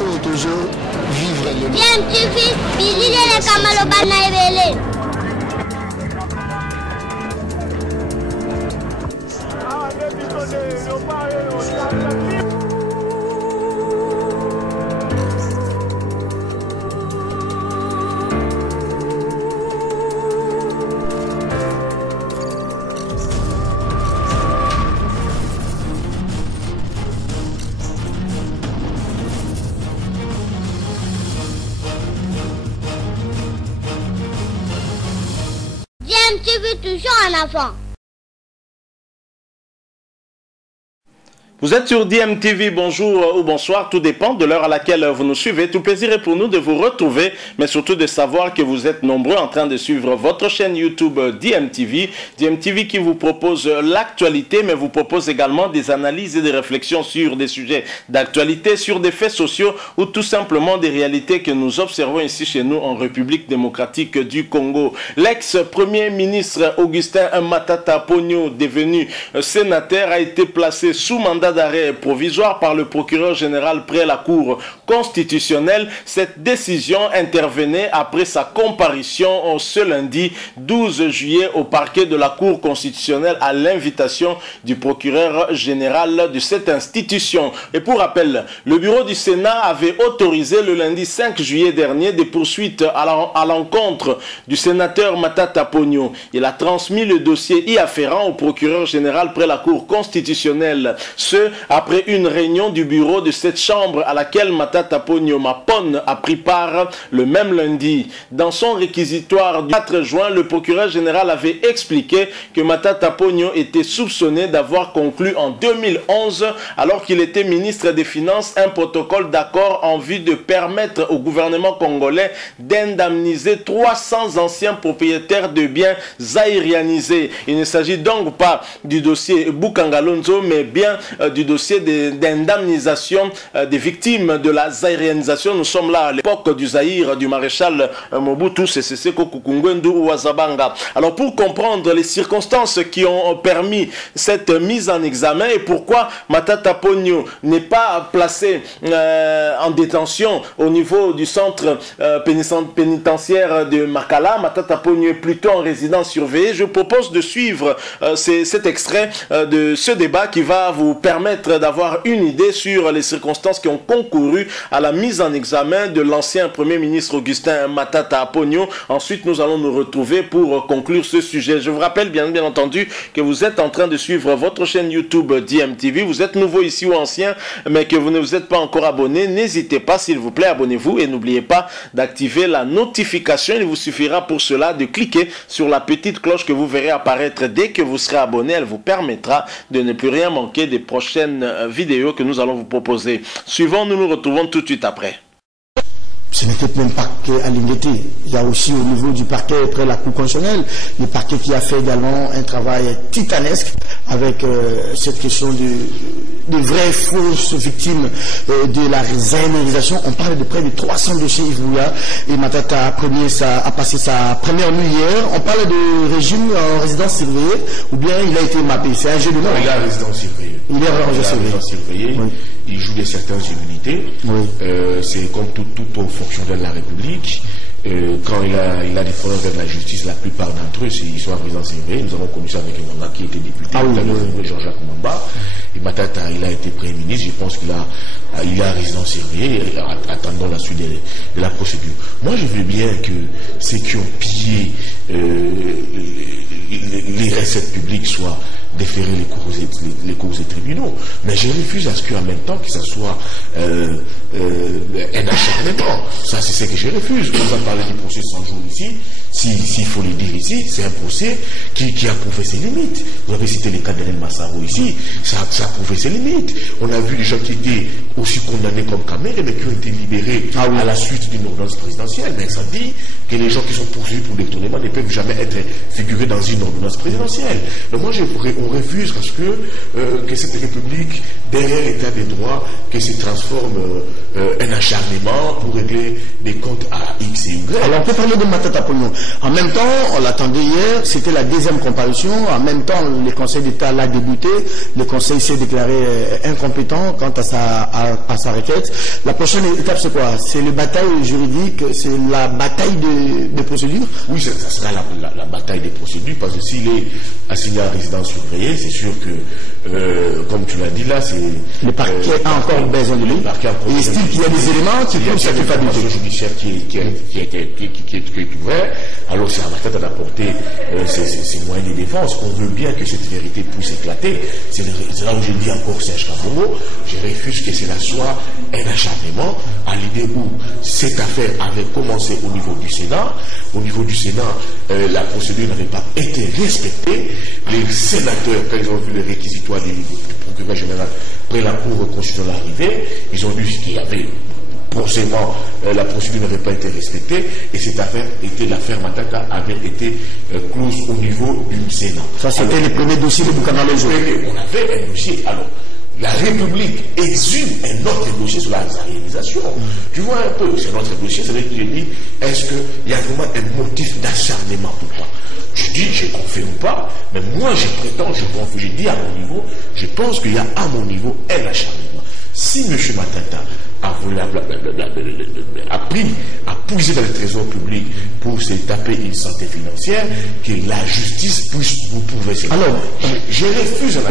oyo tozo vivre le DMTV bilile kamalo bana ebele. DMTV toujours en avant. Vous êtes sur DMTV, bonjour ou bonsoir, tout dépend de l'heure à laquelle vous nous suivez. Tout plaisir est pour nous de vous retrouver, mais surtout de savoir que vous êtes nombreux en train de suivre votre chaîne YouTube DMTV. DMTV qui vous propose l'actualité, mais vous propose également des analyses et des réflexions sur des sujets d'actualité, sur des faits sociaux ou tout simplement des réalités que nous observons ici chez nous en République démocratique du Congo. L'ex-premier ministre Augustin Matata Ponyo, devenu sénateur, a été placé sous mandat d'arrêt provisoire par le procureur général près la Cour constitutionnelle. Cette décision intervenait après sa comparution ce lundi 12 juillet au parquet de la Cour constitutionnelle à l'invitation du procureur général de cette institution. Et pour rappel, le bureau du Sénat avait autorisé le lundi 5 juillet dernier des poursuites à l'encontre du sénateur Matata Ponyo. Il a transmis le dossier y afférent au procureur général près la Cour constitutionnelle. Après une réunion du bureau de cette chambre à laquelle Matata Ponyo Mapon a pris part le même lundi. Dans son réquisitoire du 4 juin, le procureur général avait expliqué que Matata Ponyo était soupçonné d'avoir conclu en 2011, alors qu'il était ministre des Finances, un protocole d'accord en vue de permettre au gouvernement congolais d'indemniser 300 anciens propriétaires de biens zaïrianisés. Il ne s'agit donc pas du dossier Bukangalonzo, mais bien du dossier d'indemnisation des victimes de la zaïrianisation. Nous sommes là à l'époque du Zaïre, du maréchal Mobutu Sese Seko Kukungwendu Ouazabanga. Alors pour comprendre les circonstances qui ont permis cette mise en examen et pourquoi Matata Ponyo n'est pas placé en détention au niveau du centre pénitentiaire de Makala, Matata Ponyo est plutôt en résidence surveillée, je propose de suivre cet extrait de ce débat qui va vous permettre d'avoir une idée sur les circonstances qui ont concouru à la mise en examen de l'ancien Premier ministre Augustin Matata Ponyo. Ensuite, nous allons nous retrouver pour conclure ce sujet. Je vous rappelle bien entendu que vous êtes en train de suivre votre chaîne YouTube DMTV. Vous êtes nouveau ici ou ancien, mais que vous ne vous êtes pas encore abonné, n'hésitez pas, s'il vous plaît, abonnez-vous et n'oubliez pas d'activer la notification. Il vous suffira pour cela de cliquer sur la petite cloche que vous verrez apparaître dès que vous serez abonné. Elle vous permettra de ne plus rien manquer des prochaines vidéos que nous allons vous proposer. Suivant, nous nous retrouvons tout de suite après. Ce n'était même pas qu'à Lingueté. Il y a aussi au niveau du parquet près la Cour constitutionnelle, le parquet qui a fait également un travail titanesque avec cette question de vraies fausses victimes de la zaïrisation. On parle de près de 300 dossiers Ivouya et Matata a passé sa première nuit hier. On parle de régime en résidence surveillée ou bien il a été mappé. C'est un jeu de nom. Il est en résidence surveillée. Il est en résidence surveillée. Oui. Il joue de certaines immunités. Oui. C'est comme tout fonctionnaire de la République. Quand il a des problèmes avec la justice, la plupart d'entre eux, ils sont en résidence surveillée. Nous avons connu ça avec un qui était député, Jean-Jacques Mamba. Et Matata, il a été Premier ministre. Je pense qu'il est en résidence surveillée, attendant la suite de la procédure. Moi, je veux bien que ceux qui ont pillé les recettes publiques soient déférer les cours et tribunaux. Mais je refuse à ce qu'en même temps que ça soit un acharnement. Ça, c'est ce que je refuse. On va parler du procès 100 jours ici. S'il faut le dire ici, c'est un procès qui a prouvé ses limites. Vous avez cité les cas d'El Massaro ici, ça a prouvé ses limites. On a vu des gens qui étaient aussi condamnés comme Kamere, mais qui ont été libérés à la suite d'une ordonnance présidentielle. Mais ça dit que les gens qui sont poursuivis pour détournement ne peuvent jamais être figurés dans une ordonnance présidentielle. Donc moi, on refuse parce que cette République, derrière l'état des droits, que se transforme un acharnement pour régler des comptes à X et Y. Alors on peut parler de Matata Ponyo. En même temps, on l'attendait hier, c'était la deuxième comparution. En même temps, le Conseil d'État l'a débuté. Le Conseil s'est déclaré incompétent quant à sa requête. La prochaine étape, c'est quoi? C'est la bataille juridique, c'est la bataille de procédure? Oui, ça sera la bataille des procédures, parce que s'il est assigné à résidence surveillée, c'est sûr que, comme tu l'as dit là, c'est... Le parquet a encore besoin de lui. Il estime qu'il y a des éléments qui prouvent cette culpabilité judiciaire qui est ouvert. Alors c'est à Matata d'apporter ses moyens de défense. On veut bien que cette vérité puisse éclater. C'est là où je dis encore Serge Kabongo, je refuse que cela soit un acharnement à l'idée où cette affaire avait commencé au niveau du Sénat. Au niveau du Sénat, la procédure n'avait pas été respectée. Les sénateurs, quand ils ont vu le réquisitoire du procureur général après la Cour constitutionnelle arriver, ils ont vu qu'il y avait forcément la procédure n'avait pas été respectée et cette affaire était, l'affaire Matata avait été close au niveau du Sénat. Ça c'était le premier dossier de Boukama Lezo. On avait un dossier. Alors, la République exhume un autre dossier sur la réalisation. Tu vois un peu, c'est notre dossier, c'est vrai que j'ai dit, est-ce qu'il y a vraiment un motif d'acharnement ou pas? Je dis, je ne confirme pas, mais moi je prétends, je dis à mon niveau, je pense qu'il y a à mon niveau un acharnement. Si M. Matata a puisé dans le trésor public pour se taper une santé financière, que la justice puisse vous prouver cela. Alors, je refuse un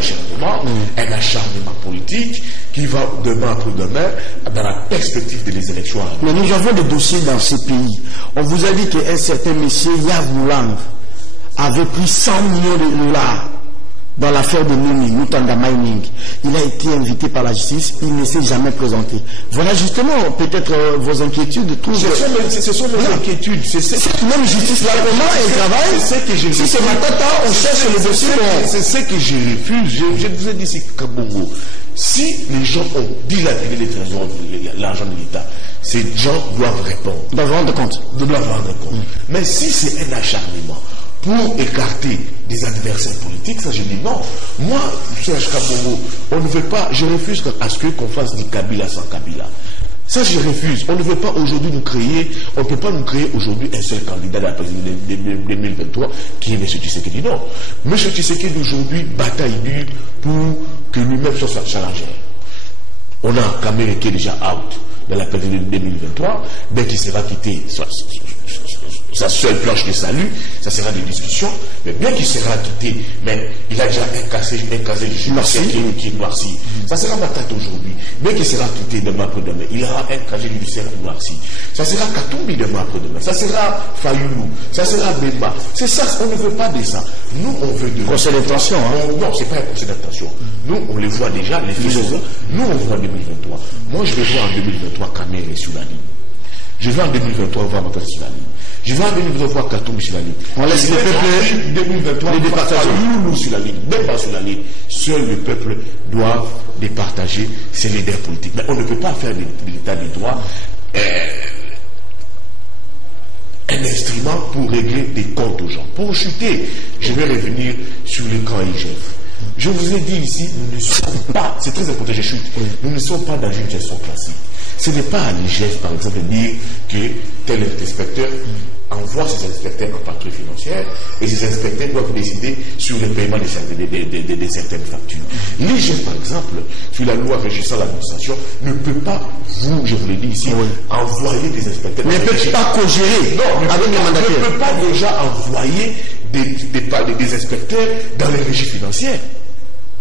acharnement politique qui va demain après demain dans la perspective des élections. Mais nous avons des dossiers dans ces pays. On vous a dit qu'un certain monsieur Yav Moulang avait pris 100 millions de dollars dans l'affaire de Numi, Mutanda Mining. Il a été invité par la justice, il ne s'est jamais présenté. Voilà justement peut-être vos inquiétudes. Ce sont mes inquiétudes. C'est cette même justice là, comment elle travaille? Si c'est Matata, on cherche le dossier. C'est ce que je refuse. Je vous ai dit, c'est Kabongo. Si les gens ont dilapidé les trésors, l'argent de l'État, ces gens doivent répondre. Doivent rendre compte. Mais si c'est un acharnement pour écarter des adversaires politiques, ça je dis non. Moi, Serge Kabongo, on ne veut pas, je refuse à ce qu'on fasse du Kabila sans Kabila. Ça je refuse. On ne veut pas aujourd'hui nous créer, on ne peut pas nous créer aujourd'hui un seul candidat à la présidence de 2023 qui est M. Tshisekedi. Non. M. Tshisekedi aujourd'hui bataille dure pour que lui-même soit sa challengeur. On a Kamere qui est déjà out dans la présidence de 2023, dès qu'il sera quitté sa seule planche de salut, ça sera des discussions, mais bien qu'il sera quitté, mais il a déjà un casier judiciaire qui est noirci. Ça sera Matata aujourd'hui. Bien qu'il sera quitté demain après-demain, il aura un casier judiciaire noirci. Ça sera Katumbi demain après-demain. Ça sera Fayoulou. Ça sera Bemba. C'est ça, on ne veut pas de ça. Nous, on veut de... Conseil d'intention, hein? Non, c'est pas un conseil d'intention. Nous, on les voit déjà, les filles. Nous, on voit en 2023. Moi, je vais voir en 2023 Kamere sur la ligne. Je vais en 2023 voir Matata sur la ligne. Je vais en 2023 voir Katumbi sur la ligne. On laisse le peuple 2023 les départager. Loulou sur la ligne, même pas sur la ligne. Seul le peuple doit départager ses leaders politiques. Mais on ne peut pas faire de l'état de droit un instrument pour régler des comptes aux gens. Pour chuter, je vais revenir sur le camp IGF. Je vous ai dit ici, nous ne sommes pas, c'est très important, je chute, nous ne sommes pas dans une gestion classique. Ce n'est pas à l'IGF, par exemple, de dire que tel inspecteur envoie ses inspecteurs en patrouille financière et ces inspecteurs doivent décider sur le paiement de certaines factures. L'IGF, par exemple, sur la loi régissant l'administration, ne peut pas, vous, je vous l'ai dit ici, envoyer des inspecteurs. Ne peut pas co-gérer. Non, ne peut pas déjà envoyer des inspecteurs dans les régies financières.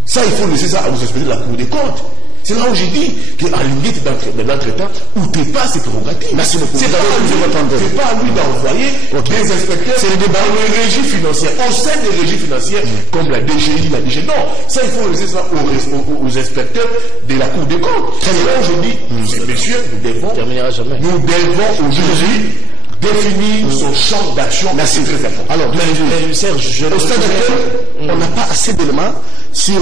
Ça, il faut laisser ça aux inspecteurs de la Cour des comptes. C'est là où j'ai dit qu'à limite de l'entretien, où tu pas ses prérogatives. C'est pas à lui d'envoyer des inspecteurs dans les régies financières, au sein des régies financières, comme la DGI, la DG. Non, ça il faut laisser ça aux inspecteurs de la Cour des comptes. C'est là où je dis, messieurs, nous devons aujourd'hui définir son champ d'action. Merci. Très important. Alors, Serge, au stade actuel, on n'a pas assez d'éléments sur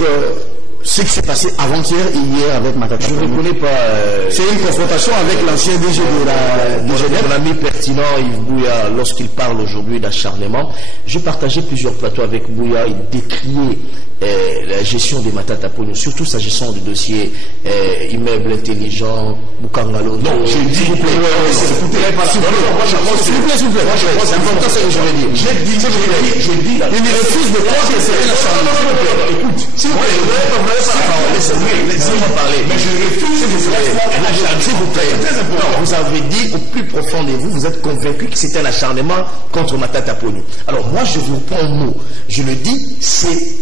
ce qui s'est passé avant-hier et hier avec Matata. Je ne reconnais pas. C'est une confrontation avec l'ancien DG de la DGDF. Mon ami pertinent Yves Bouya, lorsqu'il parle aujourd'hui d'acharnement, je partageais plusieurs plateaux avec Bouya, il décriait la gestion des Matata Pogno, surtout s'agissant du dossier immeuble intelligent, Bukangalo. Non, je dis, s'il vous plaît, c'est important ce que je veux dire. Je dis, il refuse de croire que c'est l'acharnement. Écoute, s'il vous plaît, laissez-moi parler. Mais je refuse de s'il vous plaît. Non, vous avez dit au plus profond de vous, vous êtes convaincu que c'est un acharnement contre Matata Pogno. Alors moi, je vous prends au mot. Je le dis,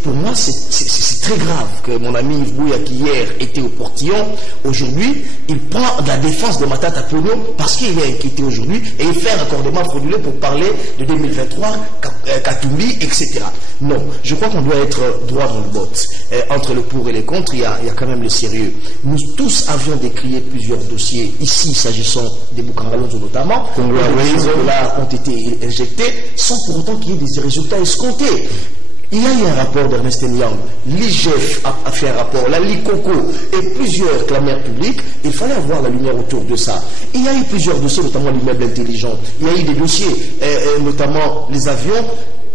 pour moi, c'est très grave que mon ami Yves Bouya, qui hier était au portillon, aujourd'hui, il prend de la défense de Matata Pogno parce qu'il est inquiété aujourd'hui et il fait un raccordement frauduleux pour parler de 2023, Katumbi, etc. Non, je crois qu'on doit être droit dans le botte. Entre le pour et les contre, il y a quand même le sérieux. Nous tous avions décrié plusieurs dossiers ici, s'agissant des Bukangalonzo notamment, où les dollars ont été injectés sans pour autant qu'il y ait des résultats escomptés. Il y a eu un rapport d'Ernest Young, l'IGF a fait un rapport, la LICOCO et plusieurs clameurs publiques. Il fallait avoir la lumière autour de ça. Il y a eu plusieurs dossiers, notamment l'immeuble intelligent. Il y a eu des dossiers, notamment les avions,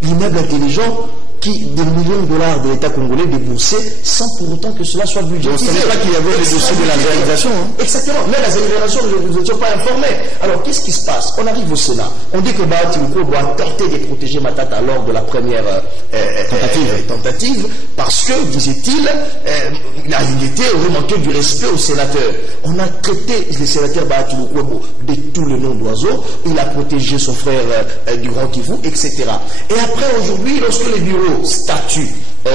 l'immeuble intelligent, des millions de dollars de l'État congolais déboursés sans pour autant que cela soit budgétisé. On ne savait pas qu'il y avait le dossier de la réalisation. Exactement. Mais la réalisation, nous n'étions pas informés. Alors, qu'est-ce qui se passe? On arrive au Sénat. On dit que Baatilouko doit tenter de protéger Matata lors de la première tentative parce que, disait-il, l'unité aurait manqué du respect aux sénateurs. On a traité le sénateur Baatilouko de tous les noms d'oiseaux. Il a protégé son frère du Grand Kivu, etc. Et après, aujourd'hui, lorsque les bureaux statut,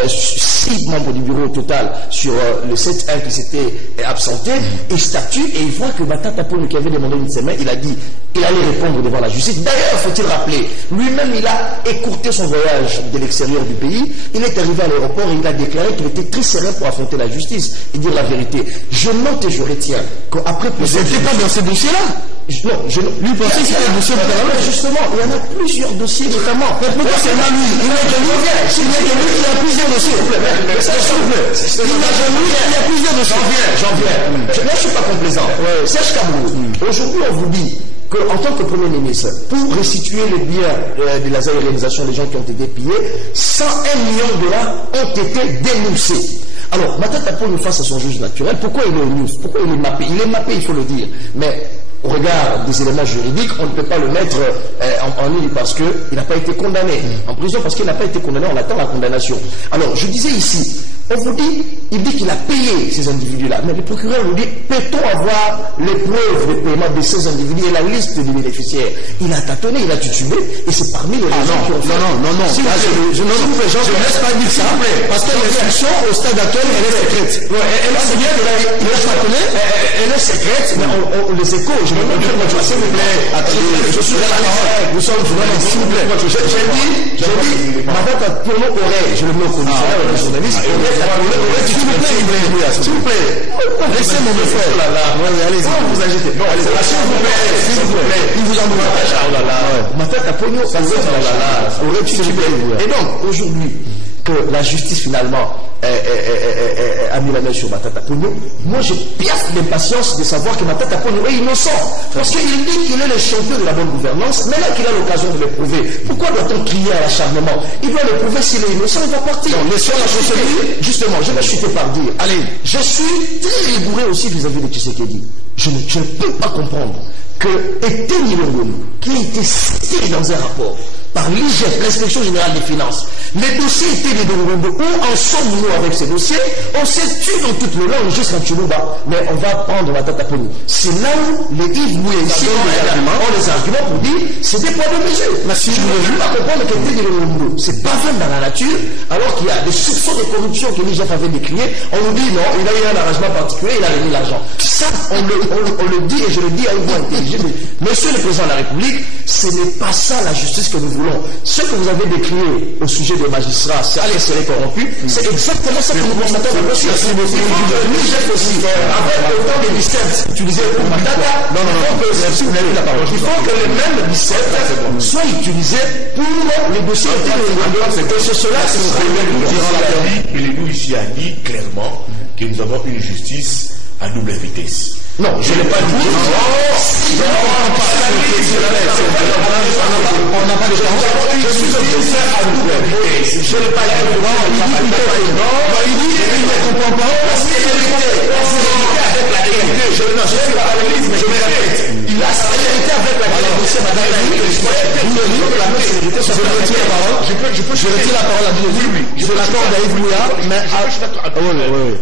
6 membres du bureau au total sur le 7-1 qui s'était absenté, et statut, et il voit que Matata Pogno, qui avait demandé une semaine, il a dit il allait répondre devant la justice. D'ailleurs, faut-il rappeler, lui-même il a écourté son voyage de l'extérieur du pays, il est arrivé à l'aéroport et il a déclaré qu'il était très serein pour affronter la justice et dire la vérité. Je note et je retiens qu'après... Mais c'était pas dans ces dossiers-là. Non, lui pensait que c'était un dossier de justement, il y en a plusieurs dossiers notamment. Pourquoi c'est pas lui? Il n'y a que lui qui a plusieurs dossiers. Il n'y a plusieurs dossiers. J'en viens. Je ne suis pas complaisant. Serge Kaboul, aujourd'hui on vous dit qu'en tant que Premier ministre, pour restituer les biens de la réalisation des gens qui ont été pillés, 101 millions de dollars ont été dénouncés. Alors, Matata Pogno face à son juge naturel, pourquoi il est au news? Pourquoi il est mappé? Il est mappé, il faut le dire. Mais au regard des éléments juridiques, on ne peut pas le mettre en ligne parce qu'il n'a pas été condamné. En prison parce qu'il n'a pas été condamné, on attend la condamnation. Alors, je disais ici, on vous dit, il dit qu'il a payé ces individus-là. Mais le procureur vous dit, peut-on avoir les preuves de paiement de ces individus et la liste des bénéficiaires? Il a tâtonné, il a titubé, et c'est parmi les raisons qui ont fait... Non. Je ne laisse pas dire ça, parce que l'instruction, au stade actuel, elle est secrète. Elle est secrète, mais on les échos. Je me demande, s'il vous plaît, attendez, je suis là, nous sommes journalistes, s'il vous plaît. J'ai dit, Matata Pogno aurait, je le mets au conditionnel, le journaliste, s'il vous plaît, laissez mon frère. Allez-y, vous agitez. Non, s'il vous plaît, il vous envoie. Matata Pogno aurait titubé. Et donc, aujourd'hui, que la justice finalement a mis la main sur Matata Pogno, moi je piaffe d'impatience de savoir que Matata Pogno est innocent. Parce qu'il dit qu'il est le champion de la bonne gouvernance, mais là qu'il a l'occasion de le prouver. Pourquoi doit-on crier à l'acharnement? Il doit le prouver, s'il est innocent, il va partir. Justement, je vais chuter par dire, allez, je suis très rigoureux aussi vis-à-vis de Tshisekedi. Je ne peux pas comprendre que Etienne Ilongono, qui a été cité dans un rapport par l'IGF, l'Inspection Générale des Finances, les dossiers étaient des Ilongono. Où en sommes-nous avec ces dossiers? On s'est tué dans toutes les langues, juste en Tchoulouba, mais on va prendre Matata Pogno. C'est là où les Yves Bouya ici ont les arguments pour dire c'est des poids de mesure. Je ne veux pas comprendre qu'Etienne Ilongono, c'est pas vrai dans la nature, alors qu'il y a des soupçons de corruption que l'IGF avait décriés. On nous dit non, il a eu un arrangement particulier, il a remis l'argent. Ça, on le dit et je le dis à une voix intelligible. Monsieur le Président de la République, ce n'est pas ça la justice que nous voulons. Ce que vous avez décrié au sujet des magistrats, c'est aller se corrompus, c'est exactement ça que nous constatons dans le dossier. L'IGF aussi, avec autant de biceps utilisés pour Matata, il faut que les mêmes biceps soient utilisés pour les dossiers. C'est cela que nous nous ici a dit clairement que nous avons une justice à double vitesse. Non, je n'ai pas dit. On n'a pas de temps. Je suis officier à double vitesse. Je n'ai pas dit. Il dit qu'il ne comprend pas. Je suis pas à l'église, mais je me répète. Il a sa vérité avec la monsieur madame la je retire la parole à Dieu. Je l'accorde à Yves Mouya, mais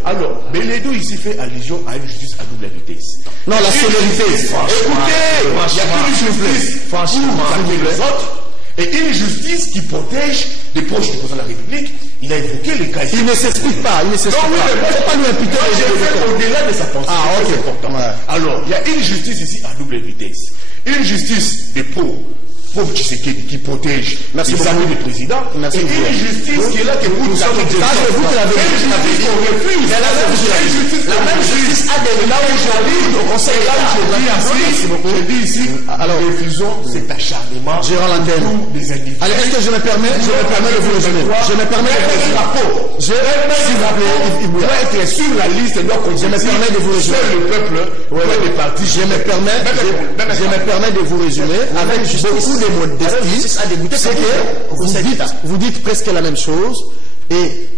alors, mais les deux ici fait allusion à une justice à double vitesse. Non, la célérité. Écoutez, il y a une justice franchement les autres et une justice qui protège les proches du président de la République. Il a évoqué les cas. Il ne s'explique pas. Il ne s'explique pas. Il pas lui imputer. Au-delà de sa pensée. Ah, ok. Important. Ouais. Alors, il y a une justice ici à double vitesse. Une justice des pauvres Tshisekedi qui protège les amis du président. Et une justice qui est là qui écoute la justice qu'on refuse. La même justice a des là où j'arrive au conseil. Là où je dis ici, alors refusons cet acharnement de tous les individus. Allez, est-ce que je me permets de vous résumer? Je me permets de vous résumer. S'il vous plaît, il doit être sur la liste. Je me permets de vous résumer. Seul le peuple, les partis. Je me permets de vous résumer avec beaucoup de modestie. C'est que vous dites presque la même chose et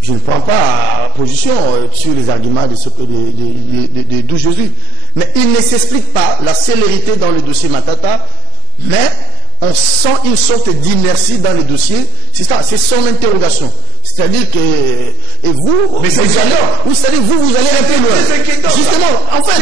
je ne prends pas position sur les arguments d'où Jésus. Mais il ne s'explique pas la célérité dans le dossier Matata, mais on sent une sorte d'inertie dans le dossier. C'est ça, c'est son interrogation. C'est-à-dire que et vous, mais c'est c'est-à-dire vous allez un peu loin. Justement, en fait,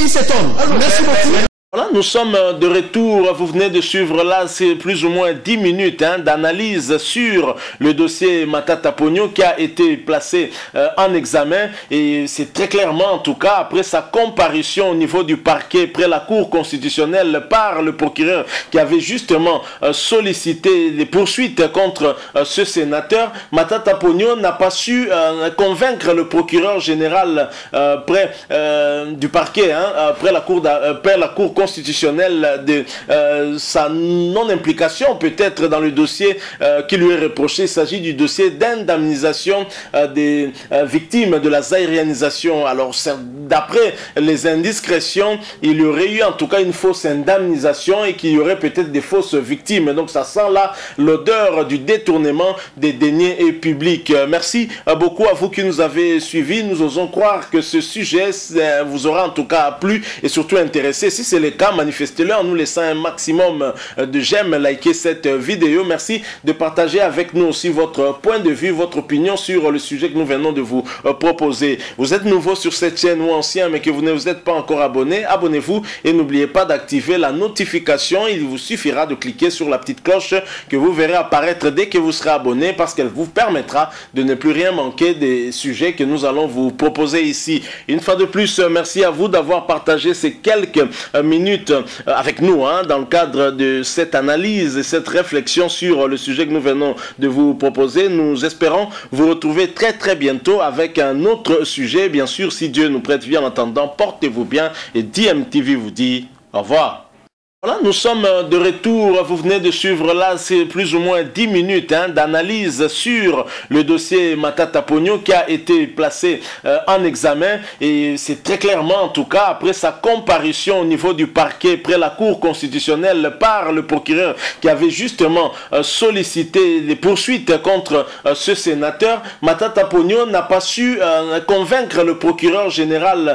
il s'étonne. Merci beaucoup. Voilà, nous sommes de retour, vous venez de suivre là, c'est plus ou moins 10 minutes d'analyse sur le dossier Matata Ponyo qui a été placé en examen et c'est très clairement en tout cas après sa comparution au niveau du parquet près la Cour constitutionnelle par le procureur qui avait justement sollicité des poursuites contre ce sénateur, Matata Ponyo n'a pas su convaincre le procureur général près du parquet, près la Cour constitutionnelle de sa non-implication peut-être dans le dossier qui lui est reproché. Il s'agit du dossier d'indemnisation des victimes de la zaïrianisation. Alors d'après les indiscrétions, il y aurait eu en tout cas une fausse indemnisation et qu'il y aurait peut-être des fausses victimes. Donc ça sent là l'odeur du détournement des deniers publics. Merci beaucoup à vous qui nous avez suivis. Nous osons croire que ce sujet vous aura en tout cas plu et surtout intéressé. Si c'est le cas, manifestez-le en nous laissant un maximum de j'aime, likez cette vidéo. Merci de partager avec nous aussi votre point de vue, votre opinion sur le sujet que nous venons de vous proposer. Vous êtes nouveau sur cette chaîne ou ancien mais que vous ne vous êtes pas encore abonné, abonnez-vous et n'oubliez pas d'activer la notification. Il vous suffira de cliquer sur la petite cloche que vous verrez apparaître dès que vous serez abonné parce qu'elle vous permettra de ne plus rien manquer des sujets que nous allons vous proposer ici. Une fois de plus, merci à vous d'avoir partagé ces quelques minutes avec nous dans le cadre de cette analyse et cette réflexion sur le sujet que nous venons de vous proposer. Nous espérons vous retrouver très bientôt avec un autre sujet. Bien sûr, si Dieu nous prête vie, en attendant, portez-vous bien et DMTV vous dit au revoir. Voilà, nous sommes de retour, vous venez de suivre là, c'est plus ou moins 10 minutes d'analyse sur le dossier Matata Ponyo qui a été placé en examen et c'est très clairement en tout cas après sa comparution au niveau du parquet près la Cour constitutionnelle par le procureur qui avait justement sollicité des poursuites contre ce sénateur, Matata Ponyo n'a pas su convaincre le procureur général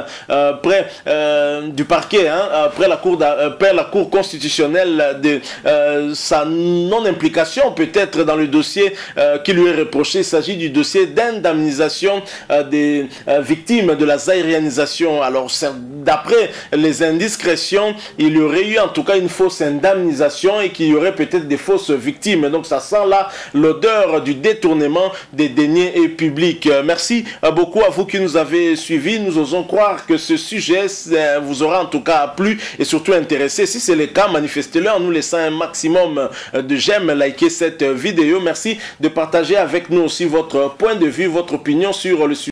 près du parquet, près la Cour constitutionnelle de sa non-implication peut-être dans le dossier qui lui est reproché. Il s'agit du dossier d'indemnisation des victimes de la zaïrianisation. Alors d'après les indiscrétions, il y aurait eu en tout cas une fausse indemnisation et qu'il y aurait peut-être des fausses victimes. Donc ça sent là l'odeur du détournement des deniers publics. Merci beaucoup à vous qui nous avez suivis. Nous osons croire que ce sujet vous aura en tout cas plu et surtout intéressé. Si c'est le cas, manifestez-le en nous laissant un maximum de j'aime, likez cette vidéo. Merci de partager avec nous aussi votre point de vue, votre opinion sur le sujet.